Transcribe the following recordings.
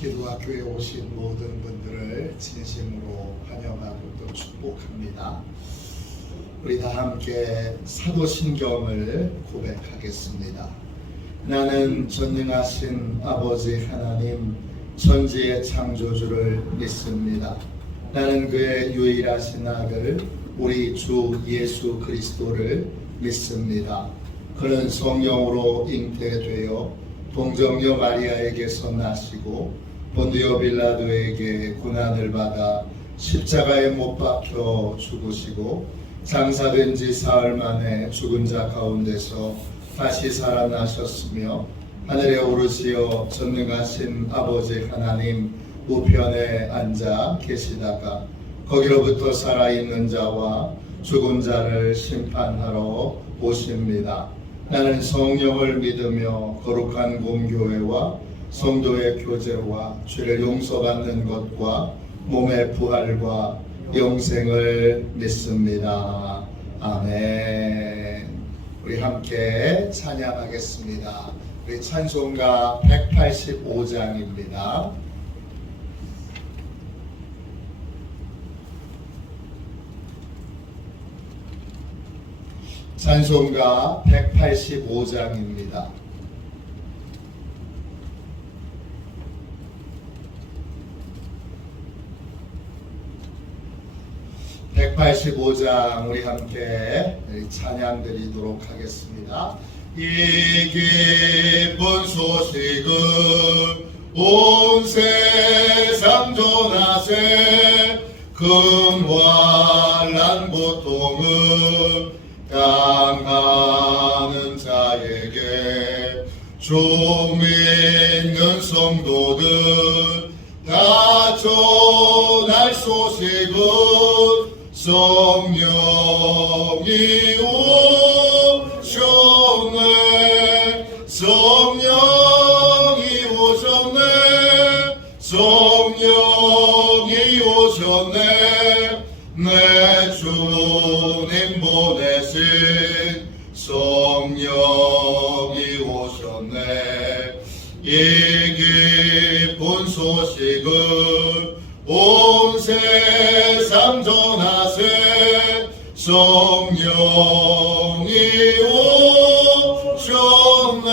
기도학교에 오신 모든 분들을 진심으로 환영하고 또 축복합니다. 우리 다 함께 사도신경을 고백하겠습니다. 나는 전능하신 아버지 하나님 천지의 창조주를 믿습니다. 나는 그의 유일하신 아들 우리 주 예수 그리스도를 믿습니다. 그는 성령으로 잉태되어 동정녀 마리아에게서 나시고 본디오 빌라도에게 고난을 받아 십자가에 못 박혀 죽으시고 장사된 지 사흘 만에 죽은 자 가운데서 다시 살아나셨으며 하늘에 오르시어 전능하신 아버지 하나님 우편에 앉아 계시다가 거기로부터 살아있는 자와 죽은 자를 심판하러 오십니다. 나는 성령을 믿으며 거룩한 공교회와 성도의 교제와 죄를 용서받는 것과 몸의 부활과 영생을 믿습니다. 아멘. 우리 함께 찬양하겠습니다. 우리 찬송가 185장입니다. 찬송가 185장입니다. 우리 함께 찬양 드리도록 하겠습니다. 이 기쁜 소식을 온 세상 전하세 큰 환난 고통을 당하는 자에게 주 믿는 성도들 다 전할 소식은 성령이 오셨네 성령이 오셨네 성령이 오셨네 내 주님 보내신 성령이 오셨네 이 기쁜 소식을 온 세상 전하세 성령이 오셨네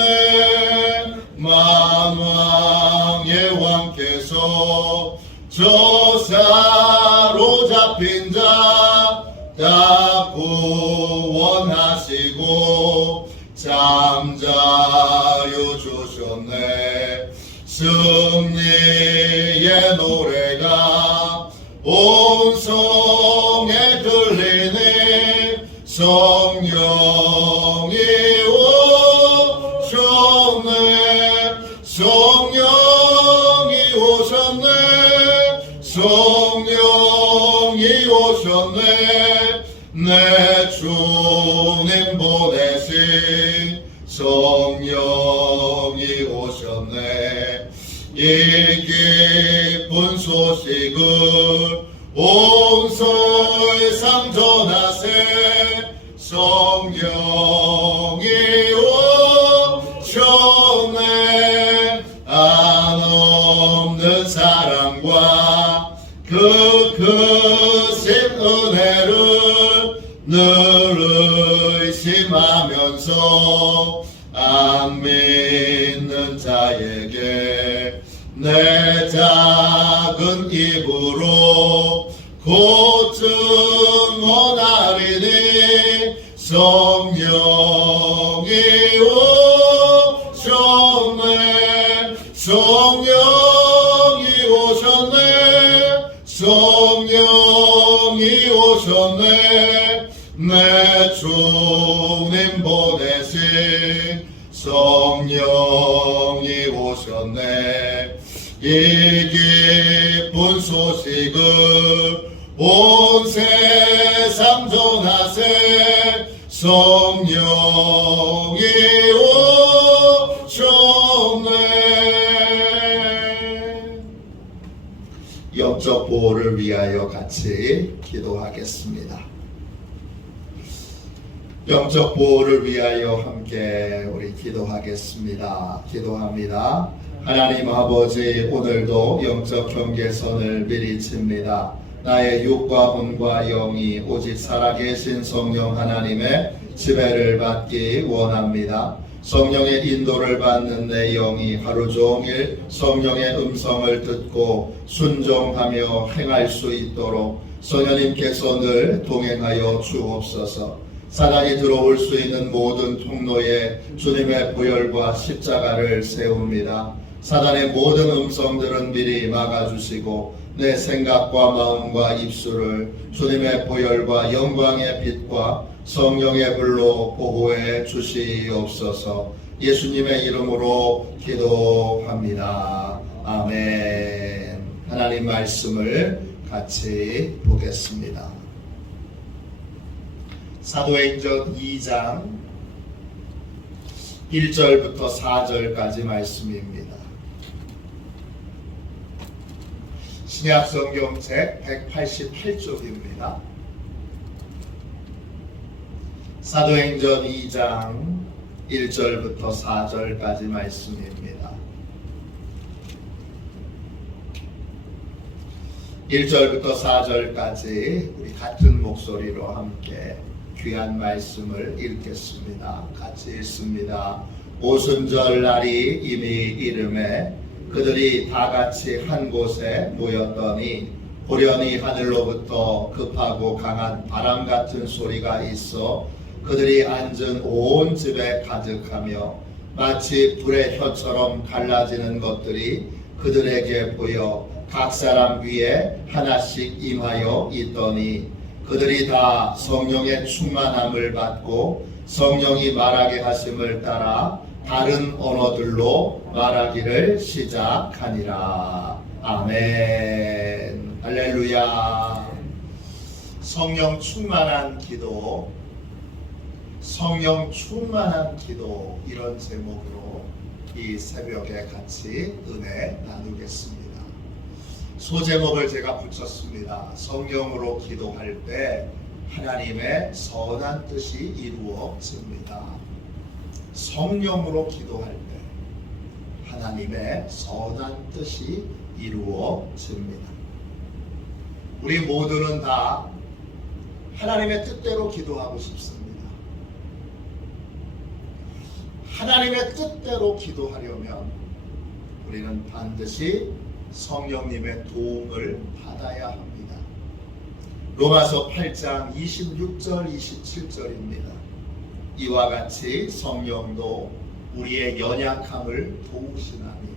만왕의 왕께서 저 사로잡힌 자 다 구원하시고 잠자유 주셨네 승리의 노래가 온 성에 들리네 성령이 오셨네 성령이 오셨네 성령이 오셨네 내 주님 보내신 성령이 오셨네 이 기쁜 소식을 온 세상 전하세 성령이 오셨네 한없는 사랑과 그 크신 은혜를 늘 의심하면서 안 믿는 자에게 내 작은 입으로 곧 증언하리니 성령이 오셨네 성령이 오셨네 성령이 오셨네 내 주님 보내신 성령이 오셨네 이 기쁜 소식을 온 세상 전하세 성령이 오셨네 영적 보호를 위하여 같이 기도하겠습니다. 영적 보호를 위하여 함께 우리 기도하겠습니다. 기도합니다. 하나님 아버지, 오늘도 영적 경계선을 미리 칩니다. 나의 육과魂과 영이 오직 살아계신 성령 하나님의 지배를 받기 원합니다. 성령의 인도를 받는 내 영이 하루 종일 성령의 음성을 듣고 순종하며 행할 수 있도록 성령님께서 늘 동행하여 주옵소서. 사단이 들어올 수 있는 모든 통로에 주님의 보혈과 십자가를 세웁니다. 사단의 모든 음성들은 미리 막아주시고 내 생각과 마음과 입술을 주님의 보혈과 영광의 빛과 성령의 불로 보호해 주시옵소서. 예수님의 이름으로 기도합니다. 아멘. 하나님 말씀을 같이 보겠습니다. 사도행전 2장 1절부터 4절까지 말씀입니다. 신약성경 책 188쪽입니다. 사도행전 2장 1절부터 4절까지 말씀입니다. 1절부터 4절까지 우리 같은 목소리로 함께 귀한 말씀을 읽겠습니다. 같이 읽습니다. 오순절 날이 이미 이르매 그들이 다 같이 한 곳에 모였더니 호련히 하늘로부터 급하고 강한 바람 같은 소리가 있어 그들이 앉은 온 집에 가득하며 마치 불의 혀처럼 갈라지는 것들이 그들에게 보여 각 사람 위에 하나씩 임하여 있더니 그들이 다 성령의 충만함을 받고 성령이 말하게 하심을 따라 다른 언어들로 말하기를 시작하니라. 아멘. 할렐루야. 성령 충만한 기도, 성령 충만한 기도, 이런 제목으로 이 새벽에 같이 은혜 나누겠습니다. 소제목을 제가 붙였습니다. 성령으로 기도할 때 하나님의 선한 뜻이 이루어집니다. 성령으로 기도할 때 하나님의 선한 뜻이 이루어집니다. 우리 모두는 다 하나님의 뜻대로 기도하고 싶습니다. 하나님의 뜻대로 기도하려면 우리는 반드시 성령님의 도움을 받아야 합니다. 로마서 8장 26절 27절입니다. 이와 같이 성령도 우리의 연약함을 도우시나니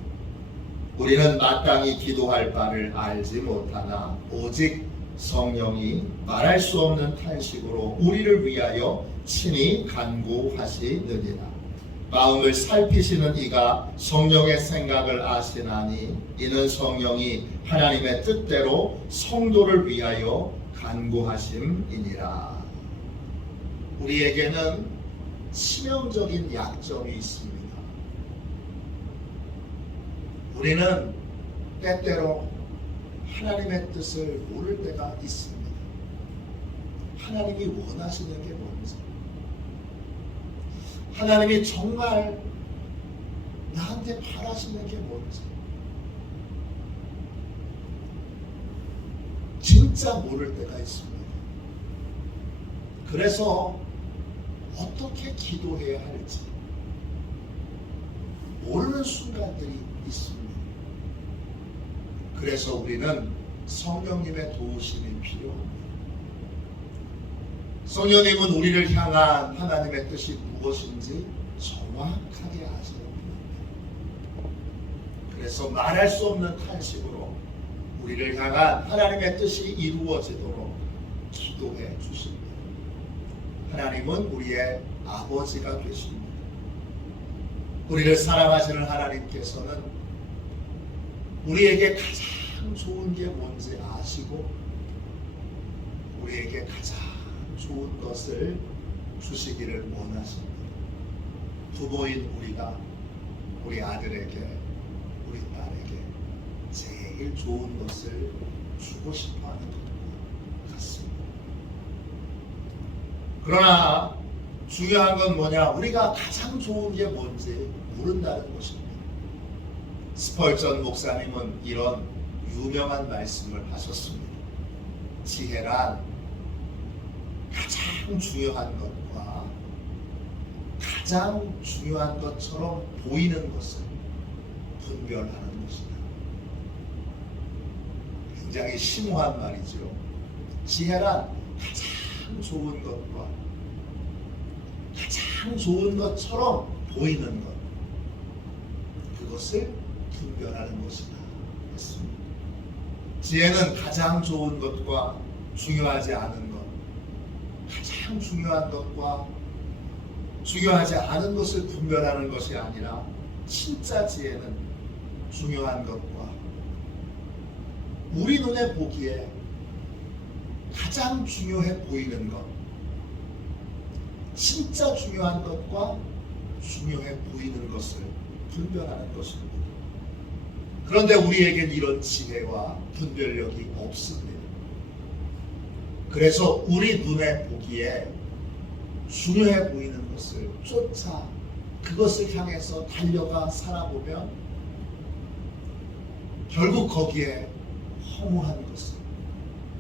우리는 마땅히 기도할 바를 알지 못하나 오직 성령이 말할 수 없는 탄식으로 우리를 위하여 친히 간구하시느니라. 마음을 살피시는 이가 성령의 생각을 아시나니 이는 성령이 하나님의 뜻대로 성도를 위하여 간구하심이니라. 우리에게는 치명적인 약점이 있습니다. 우리는 때때로 하나님의 뜻을 모를 때가 있습니다. 하나님이 원하시는 게 뭔지, 하나님이 정말 나한테 바라시는 게 뭔지 진짜 모를 때가 있습니다. 그래서 어떻게 기도해야 할지 모르는 순간들이 있습니다. 그래서 우리는 성령님의 도우심이 필요합니다. 성령님은 우리를 향한 하나님의 뜻이 무엇인지 정확하게 아시는 분입니다. 그래서 말할 수 없는 탄식으로 우리를 향한 하나님의 뜻이 이루어지도록 기도해 주십니다. 하나님은 우리의 아버지가 되십니다. 우리를 사랑하시는 하나님께서는 우리에게 가장 좋은 게 뭔지 아시고 우리에게 가장 좋은 것을 주시기를 원하십니다. 부모인 우리가 우리 아들에게, 우리 딸에게 제일 좋은 것을 주고 싶어하는 것 같습니다. 그러나 중요한 건 뭐냐? 우리가 가장 좋은 게 뭔지 모른다는 것입니다. 스펄전 목사님은 이런 유명한 말씀을 하셨습니다. 지혜란 가장 중요한 것과 가장 중요한 것처럼 보이는 것을 분별하는 것이다. 굉장히 심오한 말이죠. 지혜란 가장 좋은 것과 가장 좋은 것처럼 보이는 것, 그것을 분별하는 것이다 했습니다. 지혜는 가장 좋은 것과 중요하지 않은 것, 가장 중요한 것과 중요하지 않은 것을 분별하는 것이 아니라 진짜 지혜는 중요한 것과 우리 눈에 보기에 가장 중요해 보이는 것, 진짜 중요한 것과 중요해 보이는 것을 분별하는 것입니다. 그런데 우리에겐 이런 지혜와 분별력이 없습니다. 그래서 우리 눈에 보기에 중요해 보이는 것을 쫓아 그것을 향해서 달려가 살아보면 결국 거기에 허무한 것이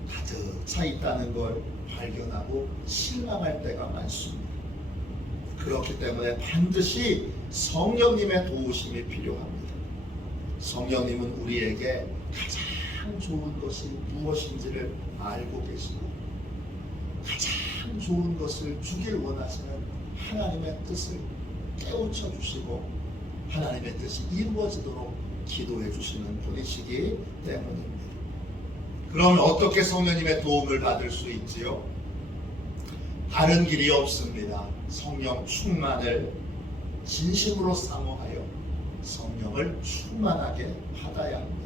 가득 차 있다는 걸 발견하고 실망할 때가 많습니다. 그렇기 때문에 반드시 성령님의 도우심이 필요합니다. 성령님은 우리에게 가장 좋은 것이 무엇인지를 알고 계시고 가장 좋은 것을 주길 원하시는 하나님의 뜻을 깨우쳐 주시고 하나님의 뜻이 이루어지도록 기도해 주시는 분이시기 때문입니다. 그럼 어떻게 성령님의 도움을 받을 수 있지요? 다른 길이 없습니다. 성령 충만을 진심으로 사모하여 성령을 충만하게 받아야 합니다.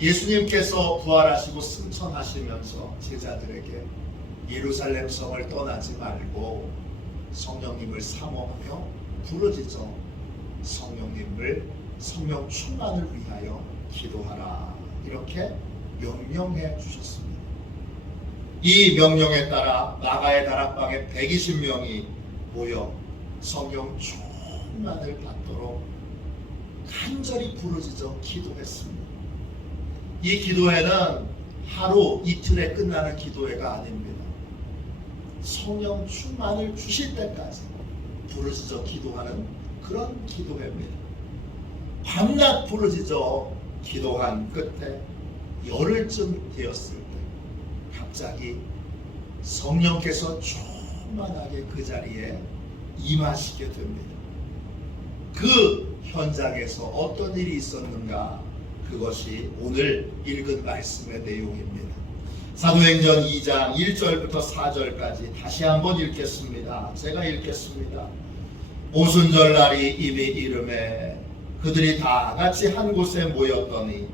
예수님께서 부활하시고 승천하시면서 제자들에게 예루살렘 성을 떠나지 말고 성령님을 사모하며 부르짖어 성령 충만을 위하여 기도하라, 이렇게 명령해 주셨습니다. 이 명령에 따라 마가의 다락방에 120명이 모여 성령 충만을 받도록 간절히 부르짖어 기도했습니다. 이 기도회는 하루 이틀에 끝나는 기도회가 아닙니다. 성령 충만을 주실 때까지 부르짖어 기도하는 그런 기도회입니다. 밤낮 부르짖어 기도한 끝에 열흘쯤 되었을 때 갑자기 성령께서 충만하게 그 자리에 임하시게 됩니다. 그 현장에서 어떤 일이 있었는가, 그것이 오늘 읽은 말씀의 내용입니다. 사도행전 2장 1절부터 4절까지 다시 한번 읽겠습니다. 제가 읽겠습니다. 오순절 날이 이미 이름에 그들이 다 같이 한 곳에 모였더니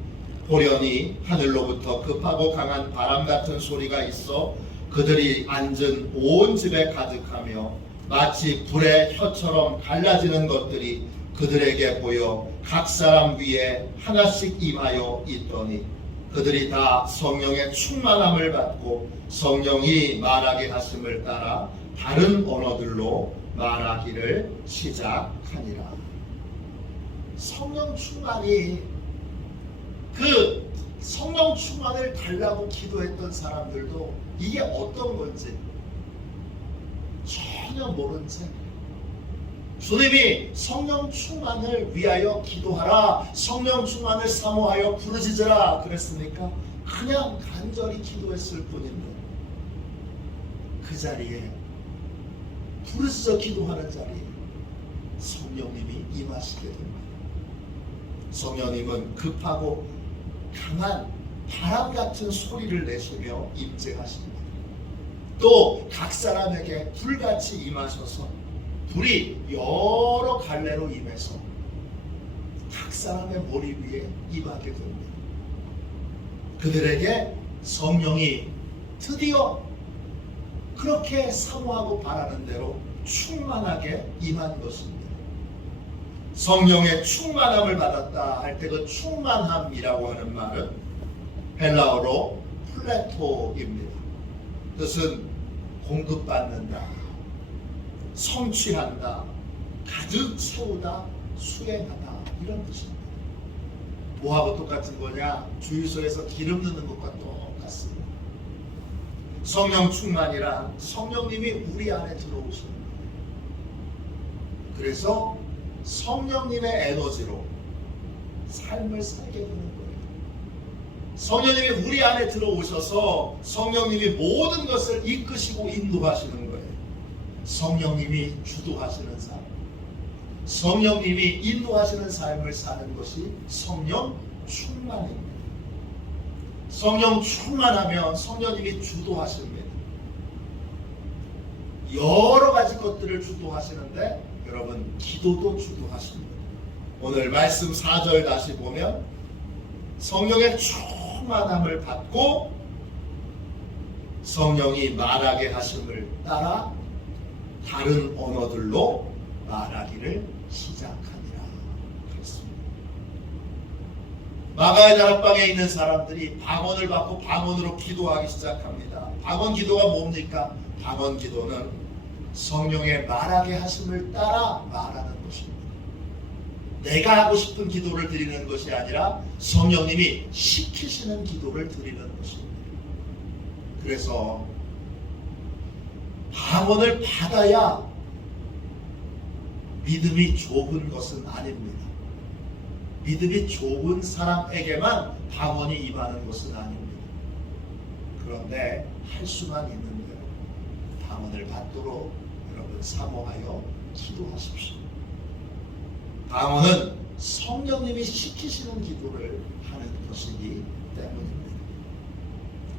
보려니 하늘로부터 급하고 강한 바람 같은 소리가 있어 그들이 앉은 온 집에 가득하며 마치 불의 혀처럼 갈라지는 것들이 그들에게 보여 각 사람 위에 하나씩 임하여 있더니 그들이 다 성령의 충만함을 받고 성령이 말하게 하심을 따라 다른 언어들로 말하기를 시작하니라. 성령 충만이, 그 성령 충만을 달라고 기도했던 사람들도 이게 어떤 건지 전혀 모른 채 주님이 성령 충만을 위하여 기도하라, 성령 충만을 사모하여 부르짖으라 그랬으니까 그냥 간절히 기도했을 뿐인데 그 자리에, 부르짖어 기도하는 자리에 성령님이 임하시게 됩니다. 성령님은 급하고 강한 바람 같은 소리를 내시며 임재하십니다. 또 각 사람에게 불같이 임하셔서 불이 여러 갈래로 임해서 각 사람의 머리 위에 임하게 됩니다. 그들에게 성령이 드디어 그렇게 사모하고 바라는 대로 충만하게 임한 것입니다. 성령의 충만함을 받았다 할 때 그 충만함이라고 하는 말은 헬라어로 플레토입니다. 뜻은 공급받는다, 성취한다, 가득 채우다, 수행하다, 이런 뜻입니다. 뭐하고 똑같은 거냐? 주유소에서 기름 넣는 것과 똑같습니다. 성령 충만이란 성령님이 우리 안에 들어오시는 거예요. 그래서 성령님의 에너지로 삶을 살게 되는 거예요. 성령님이 우리 안에 들어오셔서 성령님이 모든 것을 이끄시고 인도하시는 거예요. 성령님이 주도하시는 삶, 성령님이 인도하시는 삶을 사는 것이 성령 충만입니다. 성령 충만하면 성령님이 주도하십니다. 여러 가지 것들을 주도하시는데 여러분 기도도 주도하십니다. 오늘 말씀 4절 다시 보면 성령의 충만함을 받고 성령이 말하게 하심을 따라 다른 언어들로 말하기를 시작하니라 그랬습니다. 마가의 다락방에 있는 사람들이 방언을 받고 방언으로 기도하기 시작합니다. 방언 기도가 뭡니까? 방언 기도는 성령의 말하게 하심을 따라 말하는 것입니다. 내가 하고 싶은 기도를 드리는 것이 아니라 성령님이 시키시는 기도를 드리는 것입니다. 그래서 방언을 받아야 믿음이 좁은 것은 아닙니다. 믿음이 좁은 사람에게만 방언이 임하는 것은 아닙니다. 그런데 할 수만 있는 대로 방언을 받도록 여러분 사모하여 기도하십시오. 방언은 성령님이 시키시는 기도를 하는 것이기 때문입니다.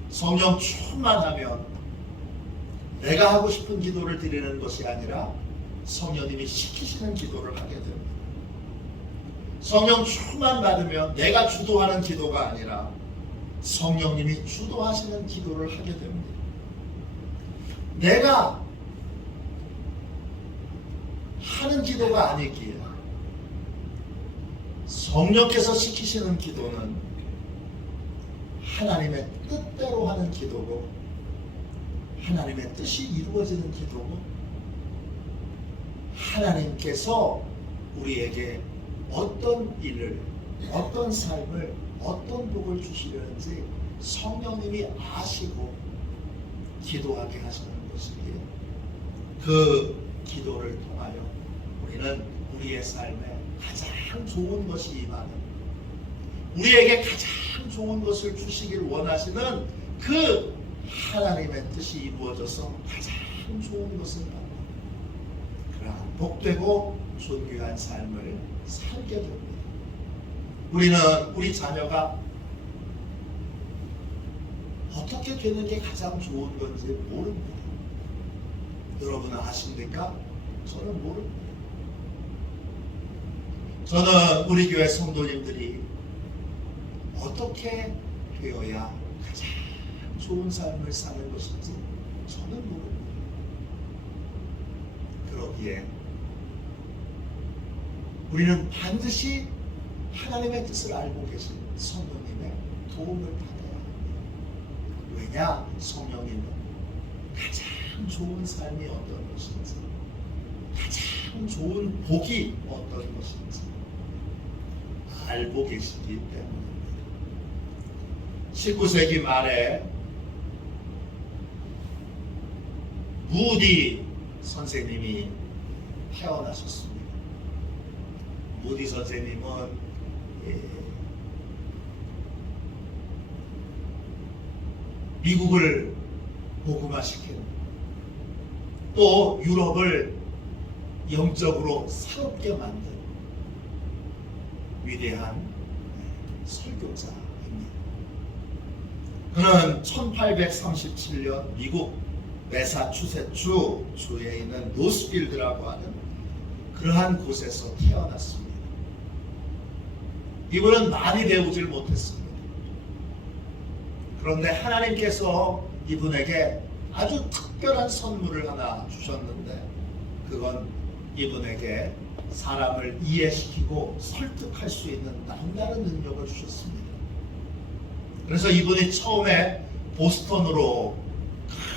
성령 충만하면 내가 하고 싶은 기도를 드리는 것이 아니라 성령님이 시키시는 기도를 하게 됩니다. 성령 충만 받으면 내가 주도하는 기도가 아니라 성령님이 주도하시는 기도를 하게 됩니다. 내가 하는 기도가 아니기에 성령께서 시키시는 기도는 하나님의 뜻대로 하는 기도고 하나님의 뜻이 이루어지는 기도고 하나님께서 우리에게 어떤 일을, 어떤 삶을, 어떤 복을 주시려는지 성령님이 아시고 기도하게 하시는 것이기에 그 기도를 통하여 우리는 우리의 삶에 가장 좋은 것이 임하는, 우리에게 가장 좋은 것을 주시길 원하시는 그 하나님의 뜻이 이루어져서 가장 좋은 것을 받는 그러한 복되고 존귀한 삶을 살게 됩니다. 우리는 우리 자녀가 어떻게 되는 게 가장 좋은 건지 모릅니다. 여러분은 아십니까? 저는 모릅니다. 저는 우리 교회 성도님들이 어떻게 되어야 가장 좋은 삶을 사는 것인지 저는 모릅니다. 그러기에 우리는 반드시 하나님의 뜻을 알고 계신 성령님의 도움을 받아야 합니다. 왜냐? 성령님은 가장 좋은 삶이 어떤 것인지, 가장 좋은 복이 어떤 것인지 알고 계시기 때문입니다. 19세기 말에 무디 선생님이 태어나셨습니다. 무디 선생님은 미국을 복음화시킨, 또 유럽을 영적으로 새롭게 만든 위대한 설교자입니다. 그는 1837년 미국 매사추세츠 주에 있는 노스필드라고 하는 그러한 곳에서 태어났습니다. 이분은 많이 배우질 못했습니다. 그런데 하나님께서 이분에게 아주 특별한 선물을 하나 주셨는데, 그건 이분에게 사람을 이해시키고 설득할 수 있는 남다른 능력을 주셨습니다. 그래서 이분이 처음에 보스턴으로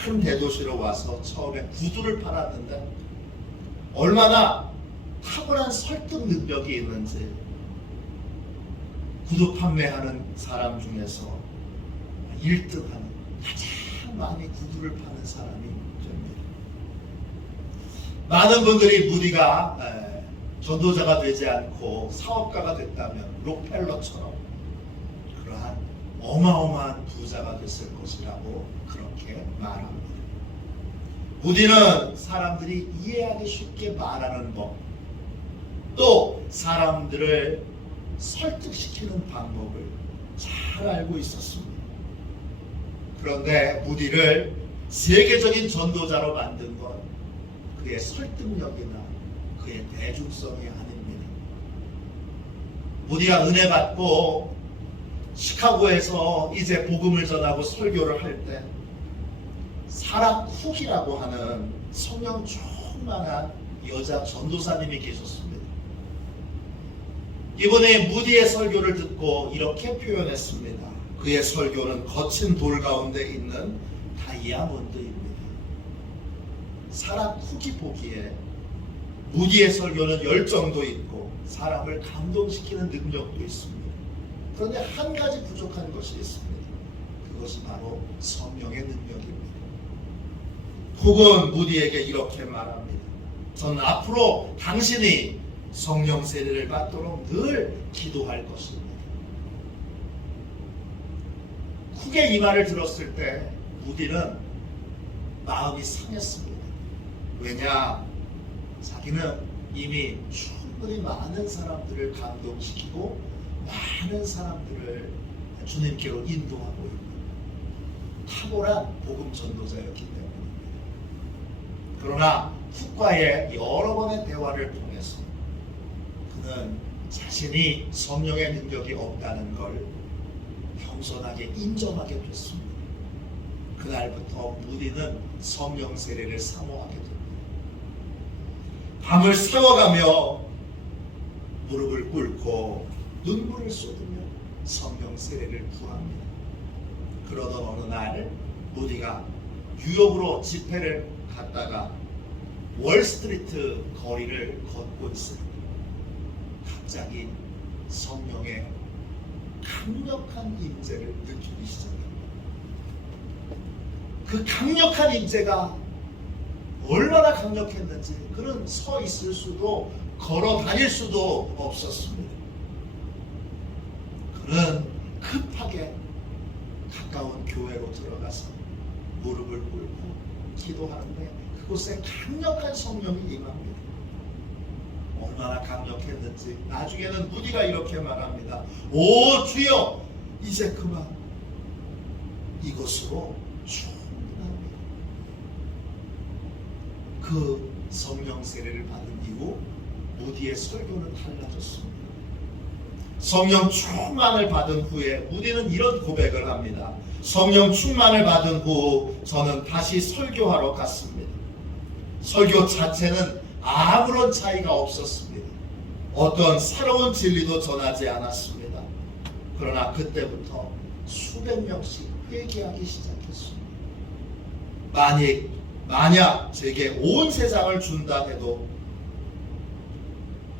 큰 대도시로 와서 처음에 구두를 팔았는데 얼마나 탁월한 설득 능력이 있는지 구두 판매하는 사람 중에서 1등하는 가장 많이 구두를 파는 사람이 됩니다. 많은 분들이 무디가 전도자가 되지 않고 사업가가 됐다면 록펠러처럼 그러한 어마어마한 부자가 됐을 것이라고 그렇게 말합니다. 무디는 사람들이 이해하기 쉽게 말하는 법, 또 사람들을 설득시키는 방법을 잘 알고 있었습니다. 그런데 무디를 세계적인 전도자로 만든 건 그의 설득력이나 그의 대중성이 아닙니다. 무디가 은혜 받고 시카고에서 이제 복음을 전하고 설교를 할 때 사라 쿡이라고 하는 성령 충만한 여자 전도사님이 계셨습니다. 이번에 무디의 설교를 듣고 이렇게 표현했습니다. 그의 설교는 거친 돌 가운데 있는 다이아몬드입니다. 사라 쿡이 보기에 무디의 설교는 열정도 있고 사람을 감동시키는 능력도 있습니다. 그런데 한 가지 부족한 것이 있습니다. 그것이 바로 성령의 능력입니다. 쿡은 무디에게 이렇게 말합니다. 저는 앞으로 당신이 성령 세례를 받도록 늘 기도할 것입니다. 쿡의 이 말을 들었을 때 무디는 마음이 상했습니다. 왜냐? 자기는 이미 충분히 많은 사람들을 감동시키고 많은 사람들을 주님께로 인도하고 있는 탁월한 복음 전도자였기 때문입니다. 그러나 쿡과의 여러 번의 대화를 통해서 그는 자신이 성령의 능력이 없다는 걸 겸손하게 인정하게 됐습니다. 그날부터 무디는 성령 세례를 사모하게 됩니다. 밤을 새워가며 무릎을 꿇고 눈물을 쏟으며 성령 세례를 구합니다. 그러던 어느 날 무디가 뉴욕으로 집회를 갔다가 월스트리트 거리를 걷고 있습니다. 갑자기 성령의 강력한 임재를 느끼기 시작합니다. 그 강력한 임재가 얼마나 강력했는지 그는 서 있을 수도 걸어 다닐 수도 없었습니다. 그는 급하게 가까운 교회로 들어가서 무릎을 꿇고 기도하는데 그곳에 강력한 성령이 임합니다. 얼마나 강력했는지 나중에는 무디가 이렇게 말합니다. 오 주여, 이제 그만 이것으로 충분합니다. 그 성령 세례를 받은 이후 무디의 설교는 달라졌습니다. 성령 충만을 받은 후에 무디는 이런 고백을 합니다. 성령 충만을 받은 후 저는 다시 설교하러 갔습니다. 설교 자체는 아무런 차이가 없었습니다. 어떤 새로운 진리도 전하지 않았습니다. 그러나 그때부터 수백 명씩 회개하기 시작했습니다. 만약 제게 온 세상을 준다 해도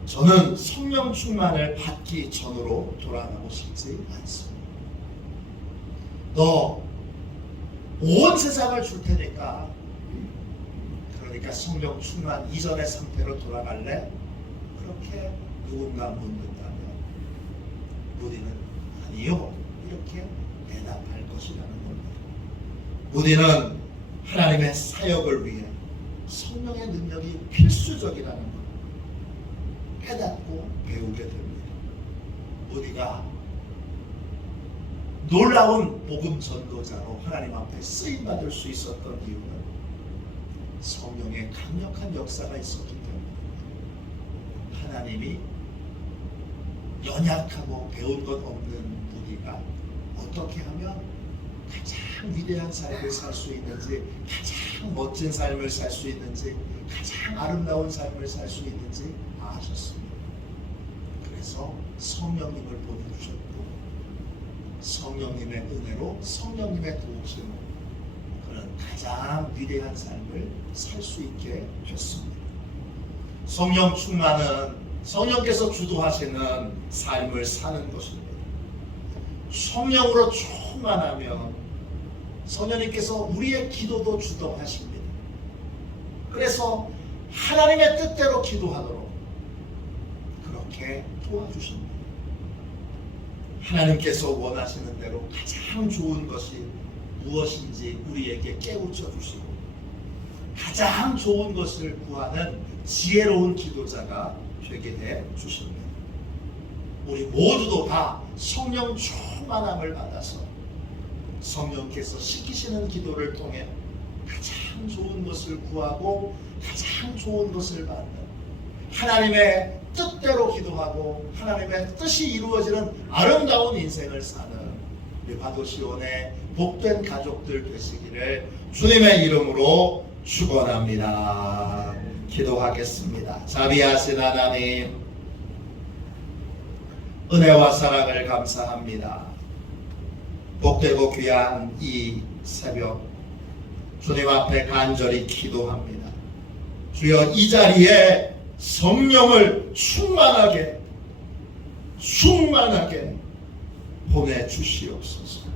저는 성령 충만을 받기 전으로 돌아가고 싶지 않습니다. 너 온 세상을 줄 테니까 그러니까 성령 충만 이전의 상태로 돌아갈래? 그렇게 누군가 묻는다면 무디는 아니요 이렇게 대답할 것이라는 겁니다. 무디는 하나님의 사역을 위해 성령의 능력이 필수적이라는 것 깨닫고 배우게 됩니다. 무디가 놀라운 복음 전도자로 하나님 앞에 쓰임받을 수 있었던 이유는 성령의 강력한 역사가 있었기 때문입니다. 하나님이 연약하고 배운 것 없는 무디가 어떻게 하면 가장 위대한 삶을 살 수 있는지, 가장 멋진 삶을 살 수 있는지, 가장 아름다운 삶을 살 수 있는지 아셨습니다. 그래서 성령님을 보내주셨고 성령님의 은혜로 성령님의 도우심으로 그는 가장 위대한 삶을 살 수 있게 됐습니다. 성령 충만은 성령께서 주도하시는 삶을 사는 것입니다. 성령으로 충만하면 성령님께서 우리의 기도도 주동하십니다. 그래서 하나님의 뜻대로 기도하도록 그렇게 도와주십니다. 하나님께서 원하시는 대로 가장 좋은 것이 무엇인지 우리에게 깨우쳐 주시고 가장 좋은 것을 구하는 지혜로운 기도자가 되게 해 주십니다. 우리 모두도 다 성령 충만함을 받아서 성령께서 시키시는 기도를 통해 가장 좋은 것을 구하고 가장 좋은 것을 받는 하나님의 뜻대로 기도하고 하나님의 뜻이 이루어지는 아름다운 인생을 사는 우리 바도시온의 복된 가족들 되시기를 주님의 이름으로 축원합니다. 기도하겠습니다. 자비하신 하나님, 은혜와 사랑을 감사합니다. 복되고 귀한 이 새벽 주님 앞에 간절히 기도합니다. 주여, 이 자리에 성령을 충만하게 보내주시옵소서.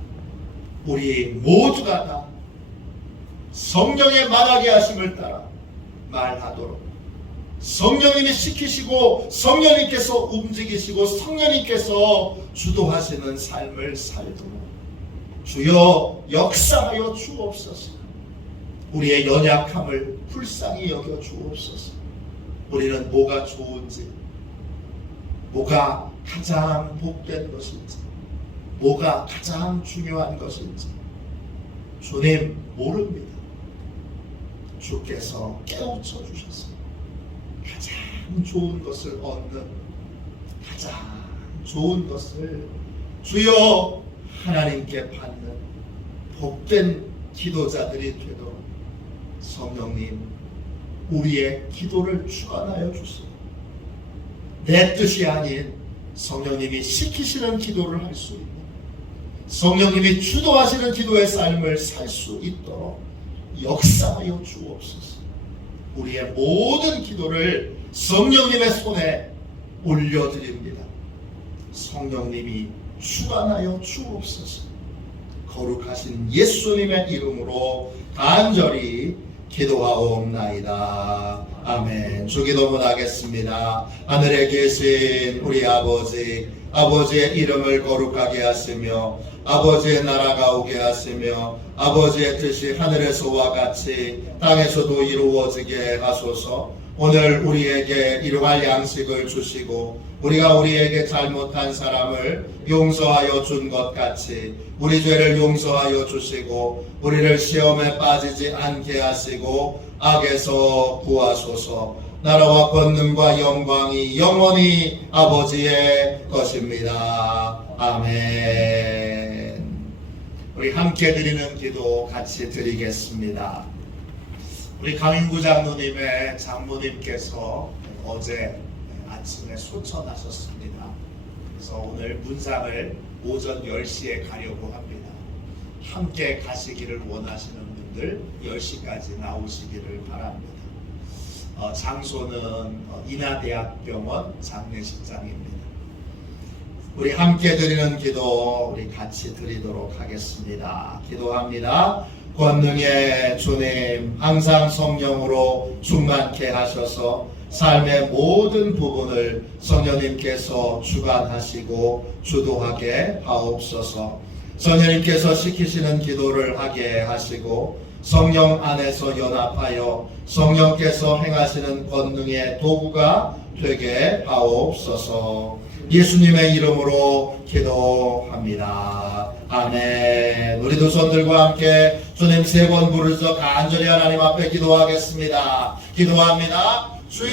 우리 모두가 다 성령의 말하게 하심을 따라 말하도록 성령님이 시키시고 성령님께서 움직이시고 성령님께서 주도하시는 삶을 살도록 주여 역사하여 주옵소서. 우리의 연약함을 불쌍히 여겨 주옵소서. 우리는 뭐가 좋은지, 뭐가 가장 복된 것인지, 뭐가 가장 중요한 것인지 주님 모릅니다. 주께서 깨우쳐 주셔서 가장 좋은 것을 얻는, 가장 좋은 것을 주여 하나님께 받는 복된 기도자들이 되도록 성령님 우리의 기도를 주관하여 주시고 내 뜻이 아닌 성령님이 시키시는 기도를 할 수 있는, 성령님이 주도하시는 기도의 삶을 살 수 있도록 역사하여 주옵소서. 우리의 모든 기도를 성령님의 손에 올려드립니다. 성령님이 주관하여 주옵소서. 거룩하신 예수님의 이름으로 간절히 기도하옵나이다. 아멘. 주기도문 하겠습니다. 하늘에 계신 우리 아버지, 아버지의 이름을 거룩하게 하시며 아버지의 나라가 오게 하시며 아버지의 뜻이 하늘에서와 같이 땅에서도 이루어지게 하소서. 오늘 우리에게 일용할 양식을 주시고 우리가 우리에게 잘못한 사람을 용서하여 준 것 같이 우리 죄를 용서하여 주시고 우리를 시험에 빠지지 않게 하시고 악에서 구하소서. 나라와 권능과 영광이 영원히 아버지의 것입니다. 아멘. 우리 함께 드리는 기도 같이 드리겠습니다. 우리 강인구 장로님의 장모님께서 어제 아침에 소천하셨습니다. 그래서 오늘 문상을 오전 10시에 가려고 합니다. 함께 가시기를 원하시는 분들 10시까지 나오시기를 바랍니다. 장소는 인하대학병원 장례식장입니다. 우리 함께 드리는 기도 우리 같이 드리도록 하겠습니다. 기도합니다. 권능의 주님, 항상 성령으로 충만케 하셔서 삶의 모든 부분을 성령님께서 주관하시고 주도하게 하옵소서. 성령님께서 시키시는 기도를 하게 하시고 성령 안에서 연합하여 성령께서 행하시는 권능의 도구가 되게 하옵소서. 예수님의 이름으로 기도합니다. 아멘. 우리 두 손들과 함께 주님 3번 부르짖어 간절히 하나님 앞에 기도하겠습니다. 기도합니다. 주여